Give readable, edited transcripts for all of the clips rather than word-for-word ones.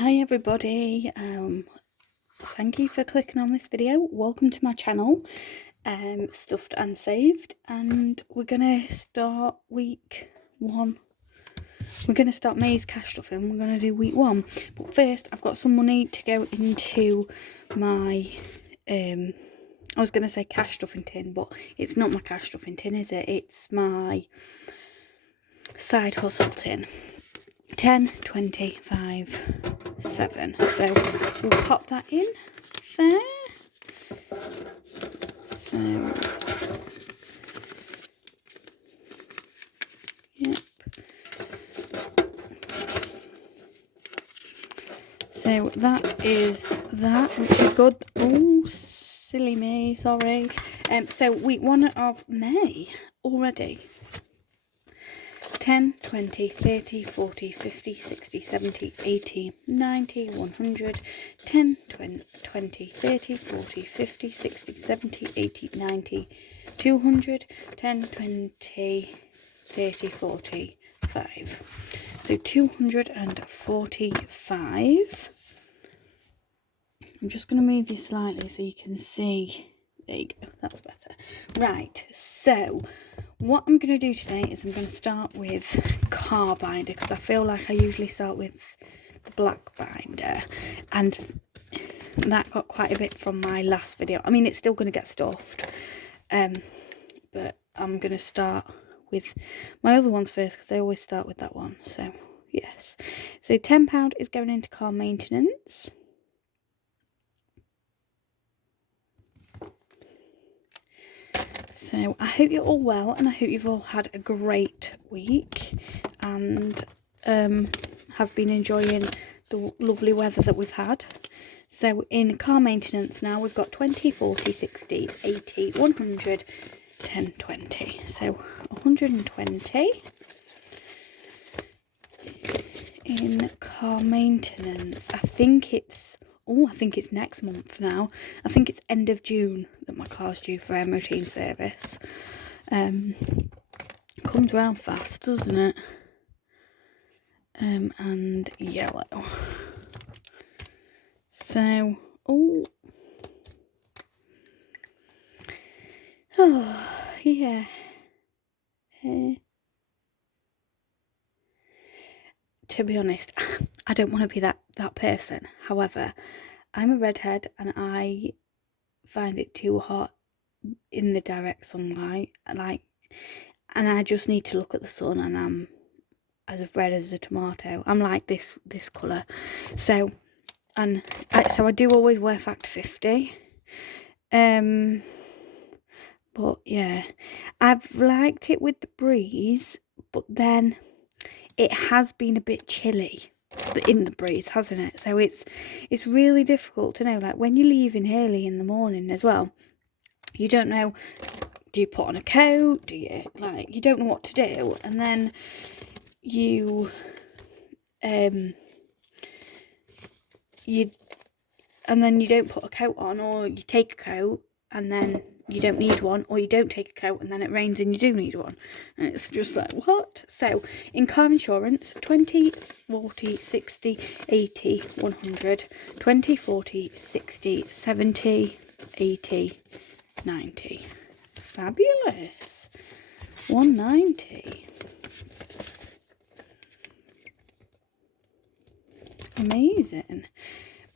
Hi everybody, thank you for clicking on this video. Welcome to my channel, Stuffed and Saved, and we're going to start week 1. We're going to start May's cash stuffing. We're going to do week 1, but first I've got some money to go into my, I was going to say cash stuffing tin, but it's not my cash stuffing tin, is it? It's my side hustle tin. 10, 20, 5, 7. So we'll pop that in there. So, yep. So that is that, which is good. Oh, silly me, sorry. So week 1 of May already. 10, 20, 30, 40, 50, 60, 70, 80, 90, 100, 10, 20, 30, 40, 50, 60, 70, 80, 90, 200, 10, 20, 30, 45. So 245. I'm just going to move this slightly so you can see. There you go, that's better. Right, so what I'm going to do today is I'm going to start with car binder, because I feel like I usually start with the black binder, and that got quite a bit from my last video. I mean, it's still going to get stuffed, but I'm going to start with my other ones first, because I always start with that one. So yes, so £10 is going into car maintenance. So I hope you're all well, and I hope you've all had a great week and have been enjoying the lovely weather that we've had. So in car maintenance now, we've got 20, 40, 60, 80, 100, 10, 20. So 120 in car maintenance. I think it's next month now. I think it's end of June that my car's due for MOT and service. Comes around fast, doesn't it? And yellow. So, oh, yeah. To be honest, I don't want to be that person. However, I'm a redhead and I find it too hot in the direct sunlight, and I just need to look at the sun, and I'm as red as a tomato. I'm like this colour. So I do always wear Factor 50. But yeah, I've liked it with the breeze, but then it has been a bit chilly in the breeze, hasn't it? So it's really difficult to know, like when you're leaving early in the morning as well, you don't know, do you put on a coat, do you, like, you don't know what to do, and then you don't put a coat on, or you take a coat and then you don't need one, or you don't take a coat and then it rains and you do need one, and it's just like, what? So in car insurance, 20, 40, 60, 80, 100, 20, 40, 60, 70, 80, 90. Fabulous. 190. Amazing.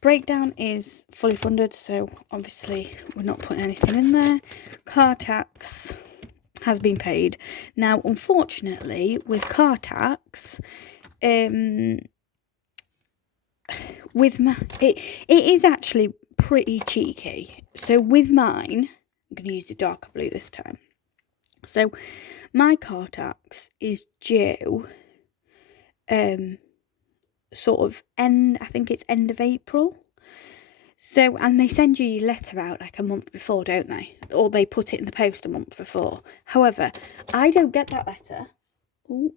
Breakdown is fully funded, so obviously we're not putting anything in there. Car tax has been paid. Now, unfortunately, with car tax, it is actually pretty cheeky. So with mine, I'm going to use the darker blue this time. So my car tax is due sort of I think it's end of April. So, and they send you your letter out like a month before, don't they? Or they put it in the post a month before. However, I don't get that letter. Oh,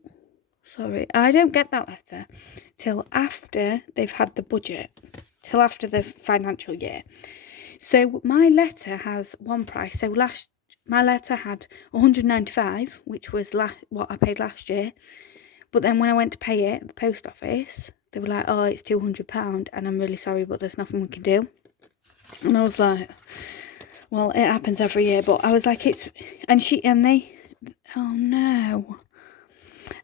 sorry. I don't get that letter till after they've had the budget, till after the financial year. So my letter has one price. So my letter had 195, which was what I paid last year. But then when I went to pay it at the post office, They were like, oh, it's £200 and I'm really sorry, but there's nothing we can do. And I was like, well, it happens every year, but I was like, oh no.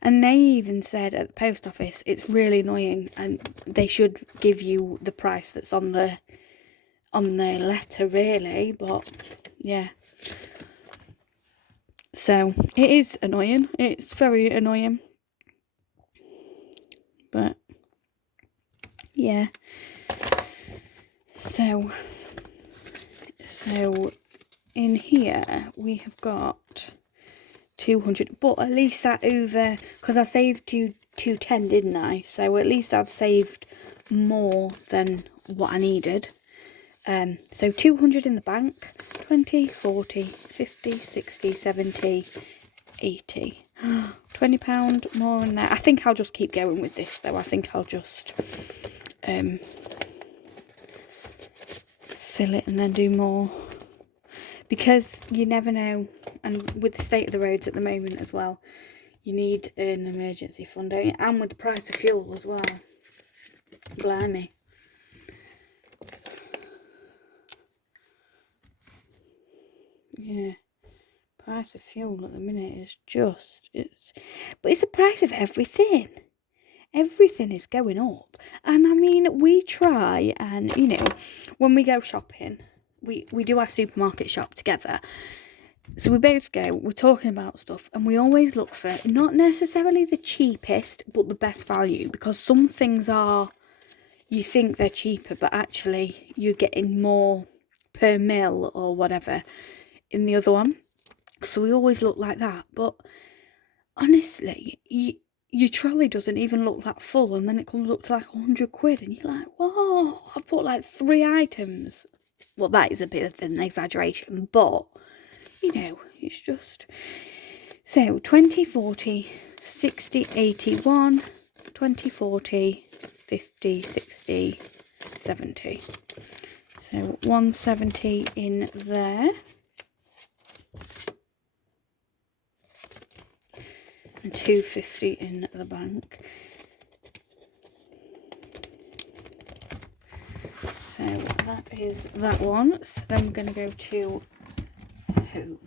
And they even said at the post office, it's really annoying and they should give you the price that's on the letter, really. But yeah, so it is annoying. It's very annoying. But yeah, so in here we have got 200, but at least that over, because I saved 210, didn't I? So at least I've saved more than what I needed. So 200 in the bank, 20, 40, 50, 60, 70, 80. £20 more in there. I think I'll just keep going with this though. I think I'll just fill it and then do more, because you never know. And with the state of the roads at the moment as well, you need an emergency fund, don't you? And with the price of fuel as well. Blimey. Yeah. Price of fuel at the minute is just, but it's the price of everything. Everything is going up. And I mean, we try and, you know, when we go shopping, we do our supermarket shop together. So we both go, we're talking about stuff, and we always look for not necessarily the cheapest, but the best value, because some things are, you think they're cheaper, but actually you're getting more per mil or whatever in the other one. So we always look like that. But honestly, your trolley doesn't even look that full, and then it comes up to like £100, and you're like, whoa, I've bought like 3 items. Well, that is a bit of an exaggeration, but you know, it's just. So 20, 40, 60, 81, 20, 40, 50, 60, 70. So 170 in there. And 250 in the bank. So that is that one. So then we're going to go to home.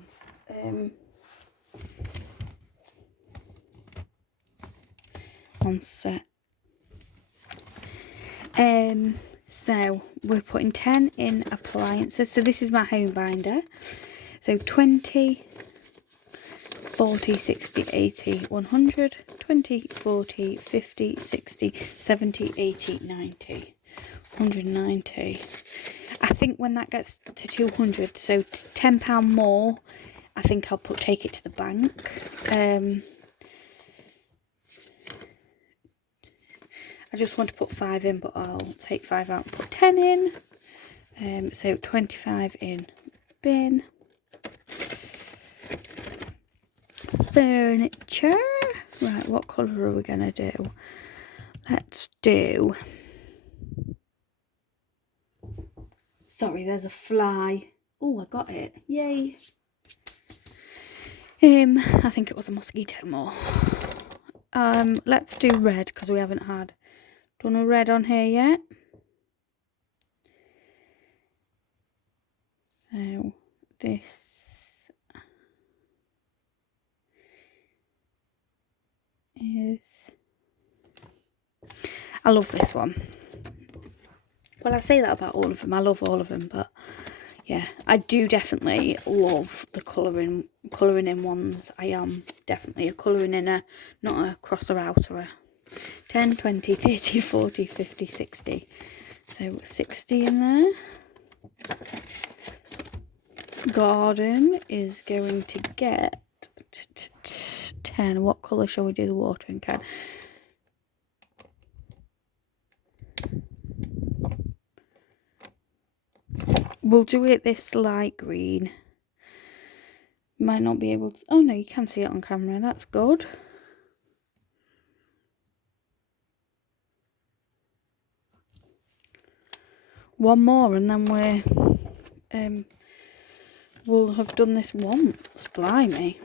One set. So we're putting 10 in appliances. So this is my home binder. So 20, 40, 60, 80, 100, 20, 40, 50, 60, 70, 80, 90, 190. I think when that gets to 200, so £10 more, I think I'll take it to the bank. I just want to put 5 in, but I'll take 5 out and put 10 in. So 25 in bin. Furniture. Right, what colour are we going to do? Let's do... Sorry, there's a fly. Oh, I got it. Yay. I think it was a mosquito more. Let's do red, because we haven't done a red on here yet. So this is, I love this one. Well, I say that about all of them. I love all of them, but yeah, I do definitely love the colouring in ones. I am definitely a colouring inner, not a crosser outer. 10, 20, 30, 40, 50, 60. So 60 in there. Garden is going to get 10. What colour shall we do the watering can? We'll do it this light green. Might not be able to... Oh no, you can see it on camera. That's good. One more and then we'll have done this once. Blimey.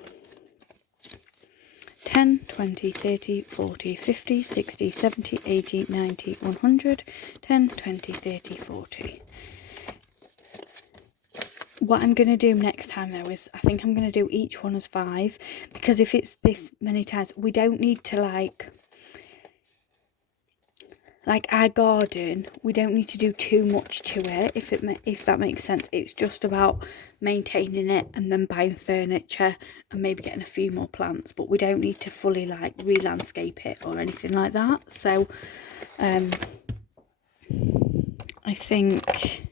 10, 20, 30, 40, 50, 60, 70, 80, 90, 100, 10, 20, 30, 40. What I'm going to do next time though is I think I'm going to do each one as 5, because if it's this many times, we don't need to like our garden, we don't need to do too much to it, if that makes sense. It's just about maintaining it and then buying furniture and maybe getting a few more plants, but we don't need to fully like re-landscape it or anything like that. So I think,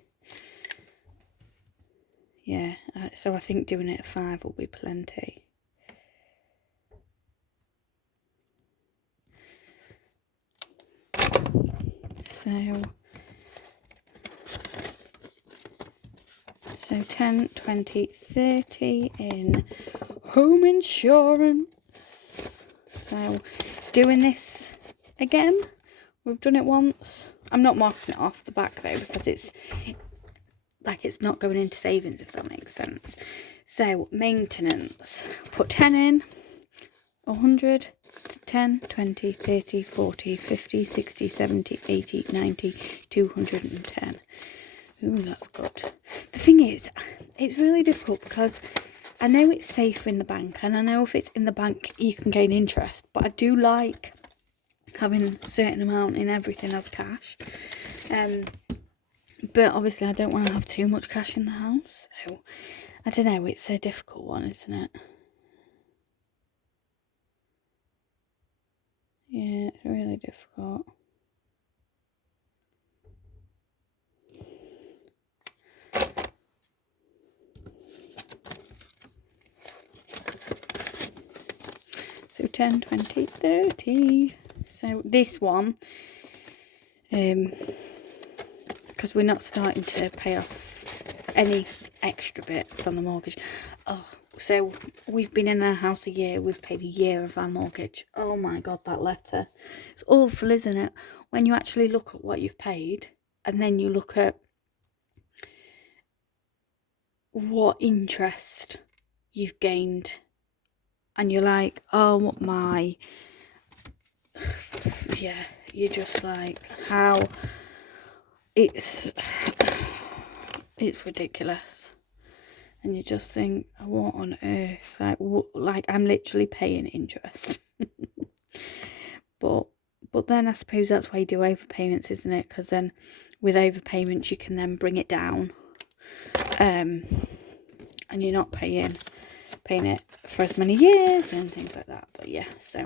yeah, so I think doing it at 5 will be plenty. So 10, 20, 30 in home insurance. So doing this again, we've done it once. I'm not marking it off the back though, because it's not going into savings, if that makes sense. So maintenance, put 10 in, 100, 10, 20, 30, 40, 50, 60, 70, 80, 90, 210. Ooh, that's good. The thing is, it's really difficult because I know it's safe in the bank, and I know if it's in the bank you can gain interest, but I do like having a certain amount in everything as cash. But obviously I don't want to have too much cash in the house, so I don't know, it's a difficult one, isn't it? Yeah, it's really difficult. So 10, 20, 30. So this one, because we're not starting to pay off any extra bits on the mortgage. Oh, so we've been in our house a year. We've paid a year of our mortgage. Oh my God, that letter. It's awful, isn't it? When you actually look at what you've paid and then you look at what interest you've gained and you're like, oh my, yeah, you're just like, how, it's ridiculous. And you just think, what on earth? Like I'm literally paying interest. But then I suppose that's why you do overpayments, isn't it? Because then with overpayments you can then bring it down, and you're not paying it for as many years and things like that. But yeah, so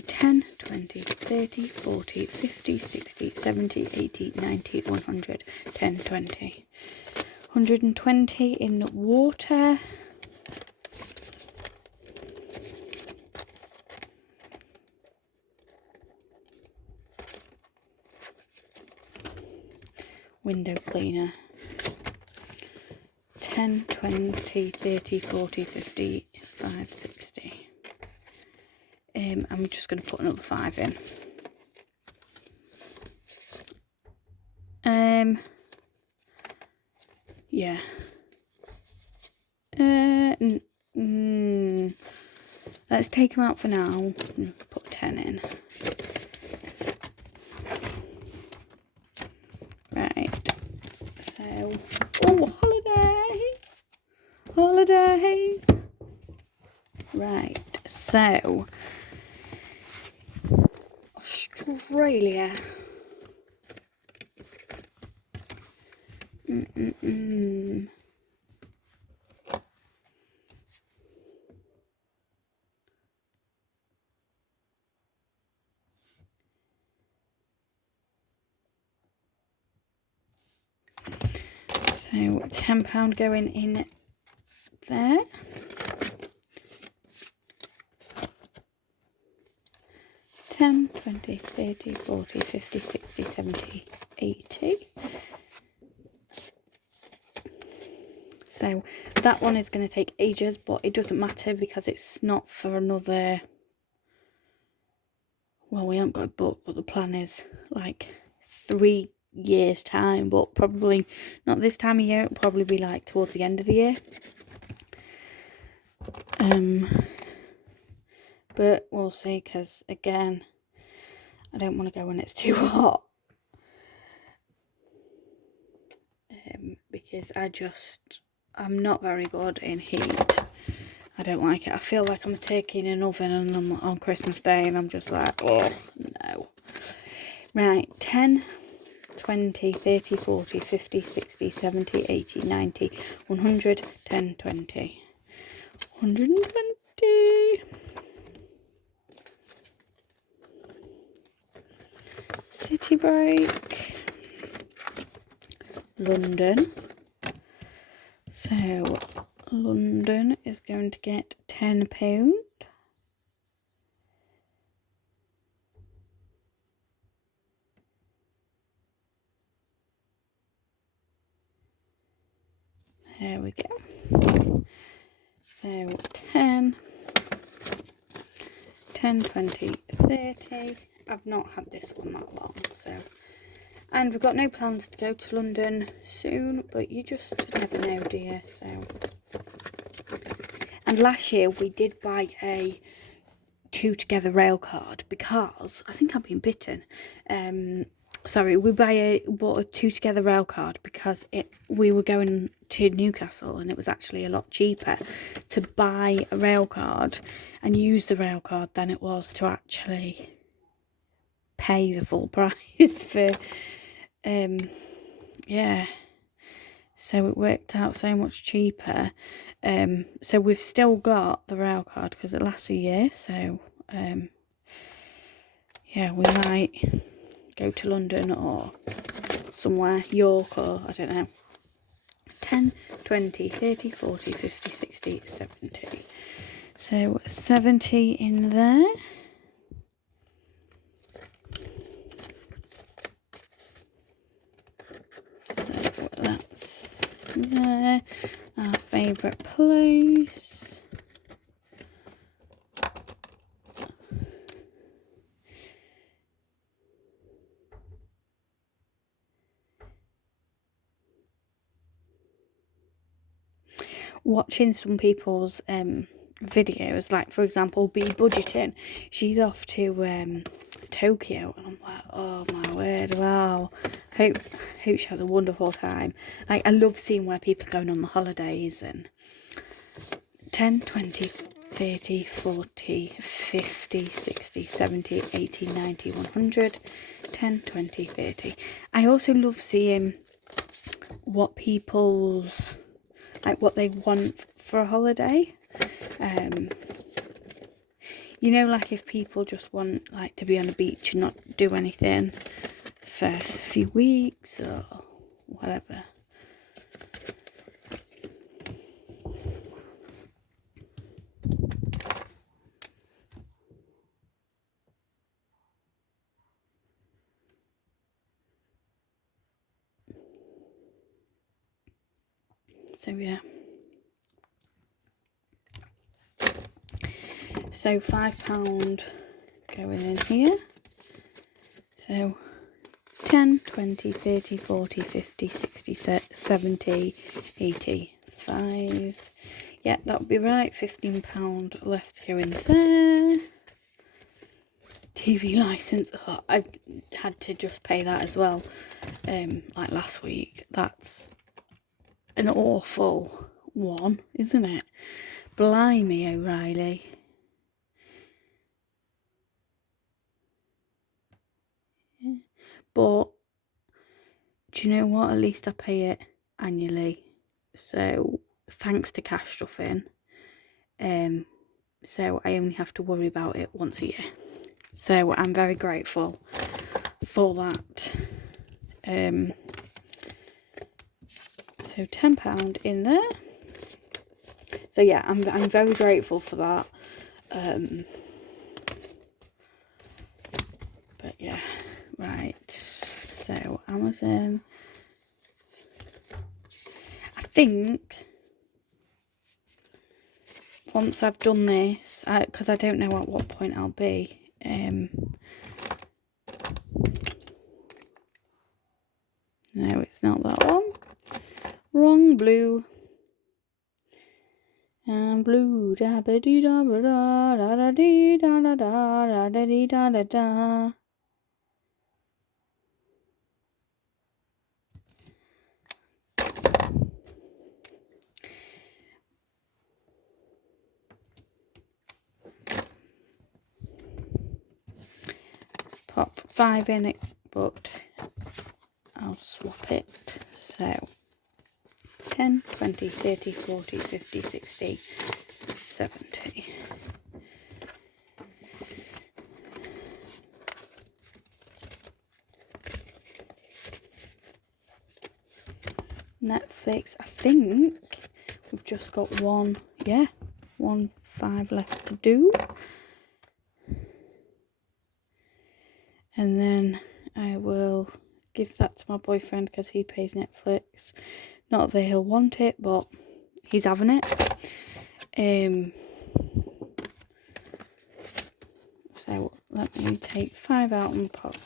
10, 20, 30, 40, 50, 60, 70, 80, 90, 100, 10, 20. 120 in water. Window cleaner. 10, 20, 30, 40, 50, 5, 60. I'm just going to put another 5 in. Yeah. Let's take them out for now and put 10 in. Right. So, oh, holiday. Right. So, Australia. So £10 going in there. £10, 20, 30, 40, 50, 60, 70, 80. So that one is going to take ages, but it doesn't matter because it's not for another, well, we haven't got a book, but the plan is like 3 years time, but probably not this time of year. It'll probably be like towards the end of the year. but we'll see, because again, I don't want to go when it's too hot, because I'm not very good in heat. I don't like it. I feel like I'm taking an oven and I'm on Christmas Day and I'm just like, oh no. Right, 10, 20, 30, 40, 50, 60, 70, 80, 90, 100, 10, 20. 120. City break. London. So London is going to get £10. There we go. So 10, 20, 30. I've not had this one that long, so. And we've got no plans to go to London soon, but you just never know, do you? So. And last year we did buy a 2 Together rail card, because I think I've been bitten. Sorry, we bought a 2 Together rail card because we were going to Newcastle and it was actually a lot cheaper to buy a rail card and use the rail card than it was to actually pay the full price for yeah. So it worked out so much cheaper. So we've still got the rail card because it lasts a year. So yeah, we might go to London or somewhere, York, or I don't know. 10, 20, 30, 40, 50, 60, 70. So 70 in there. So that's there. Our favourite place. Watching some people's videos, like for example Be Budgeting, she's off to Tokyo, and I'm like, oh my word, wow, hope she has a wonderful time. Like, I love seeing where people are going on the holidays. And 10, 20, 30, 40, 50, 60, 70, 80, 90, 100, 10, 20, 30. I also love seeing what people's, like, what they want for a holiday. You know, like if people just want like to be on the beach and not do anything for a few weeks or whatever. So yeah. So £5 going in here. So 10, 20, 30, 40, 50, 60, 70, 80, 5. Yeah, that would be right. £15 left to go in there. TV license. Oh, I had to just pay that as well. Like last week. That's an awful one, isn't it? Blimey, O'Reilly. Yeah. But do you know what? At least I pay it annually. So thanks to cash stuffing. So I only have to worry about it once a year. So I'm very grateful for that. So £10 in there. So yeah, I'm very grateful for that. But yeah, right. So Amazon. I think once I've done this, because I don't know at what point I'll be. No, it's not that one. Wrong blue. and blue. Da ba dee da ba da da da dee da da da da da dee da da da. Pop 5 in it, but I'll swap it. So 10, 20, 30, 40, 50, 60, 70. Netflix, I think we've just got one 5 left to do. And then I will give that to my boyfriend because he pays Netflix. Not that he'll want it, but he's having it. So let me take 5 out and pop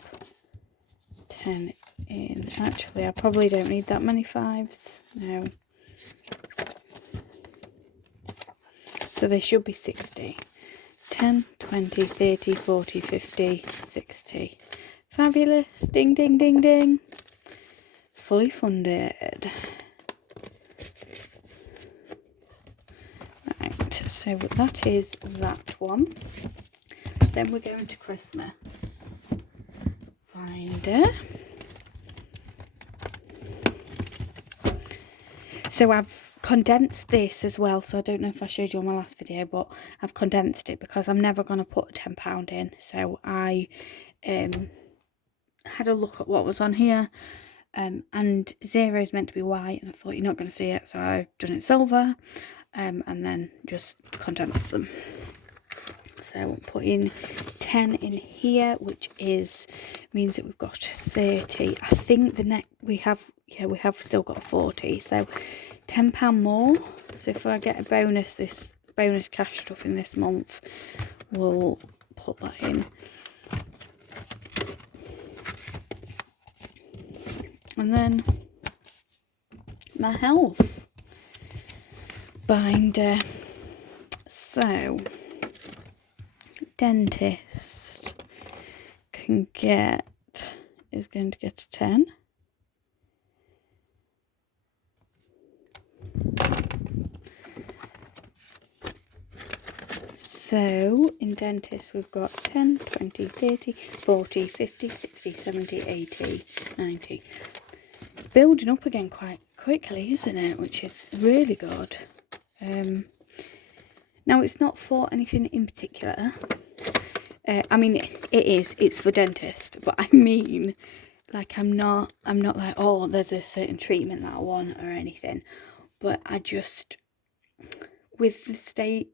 10 in. Actually, I probably don't need that many 5s. No. So they should be 60. 10, 20, 30, 40, 50, 60. Fabulous. Ding, ding, ding, ding. Fully funded. Right, so that is that one. Then we're going to Christmas. Binder. So I've condensed this as well, so I don't know if I showed you on my last video, but I've condensed it because I'm never going to put a £10 in. So I had a look at what was on here, and 0 is meant to be white, and I thought you're not going to see it, so I've done it silver, and then just condensed them. So I'll put in 10 in here, which means that we've got 30. I think the next we have still got 40, so £10 more. So if I get a bonus, this bonus cash stuff in this month, we'll put that in. And then my health binder. So dentist is going to get a 10. So in dentist we've got 10, 20, 30, 40, 50, 60, 70, 80, 90. It's building up again quite quickly, isn't it? Which is really good. Now it's not for anything in particular. I mean it's for dentist, but I mean, like I'm not like, oh, there's a certain treatment that I want or anything, but I just, with the state,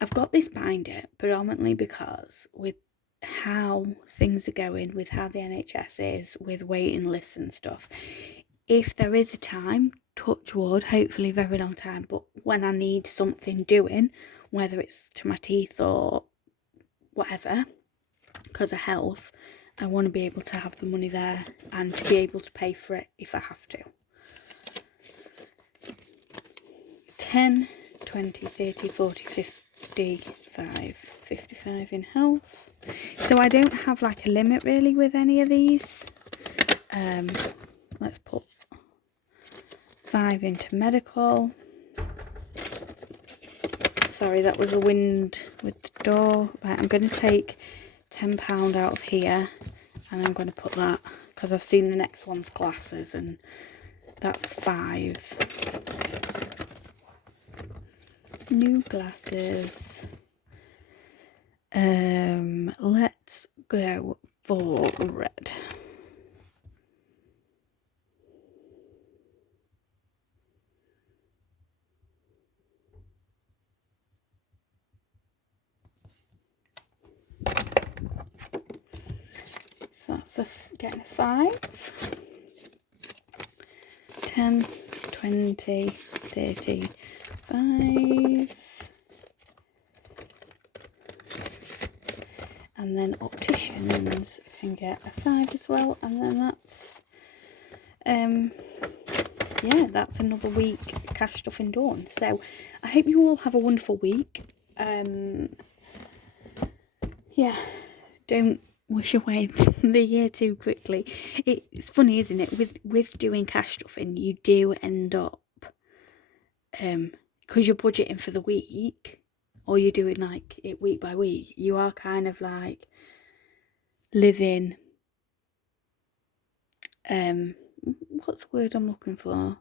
I've got this binder predominantly because with how things are going, with how the NHS is, with waiting lists and stuff, if there is a time, touch wood, hopefully very long time, but when I need something doing, whether it's to my teeth or whatever, because of health, I want to be able to have the money there and to be able to pay for it if I have to. 10, 20, 30, 40, 55, 55 in health. So I don't have like a limit really with any of these. Let's put 5 into medical. Sorry, that was a wind with the door. Right, I'm going to take £10 out of here, and I'm going to put that, because I've seen the next one's glasses, and that's 5. New glasses. Let's go for red. So that's getting a 5. 10, 20, 30, 5. And then opticians can get a 5 as well, and then that's yeah, that's another week cash stuffing done. So I hope you all have a wonderful week. Yeah, don't wish away the year too quickly. It's funny, isn't it? With doing cash stuffing, you do end up, because you're budgeting for the week, or you're doing like it week by week. You are kind of like living. What's the word I'm looking for?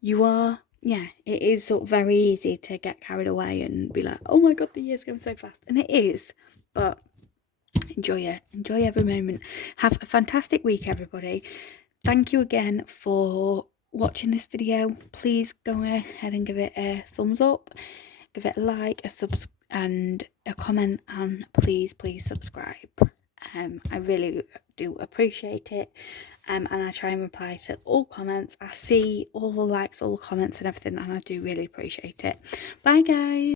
You are. Yeah, it is sort of very easy to get carried away and be like, oh my god, the year's going so fast. And it is, but enjoy it. Enjoy every moment. Have a fantastic week, everybody. Thank you again for watching this video. Please go ahead and give it a thumbs up, give it a like, a sub, and a comment, and please subscribe. I really do appreciate it. And I try and reply to all comments. I see all the likes, all the comments and everything, and I do really appreciate it. Bye guys.